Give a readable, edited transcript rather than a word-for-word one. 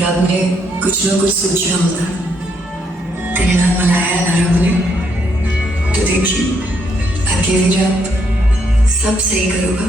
रब ने कुछ ना कुछ सोचा होता। तेरे नाम मलाया ना रब ने, तो देखिए अकेली रात सब सही करूँगा।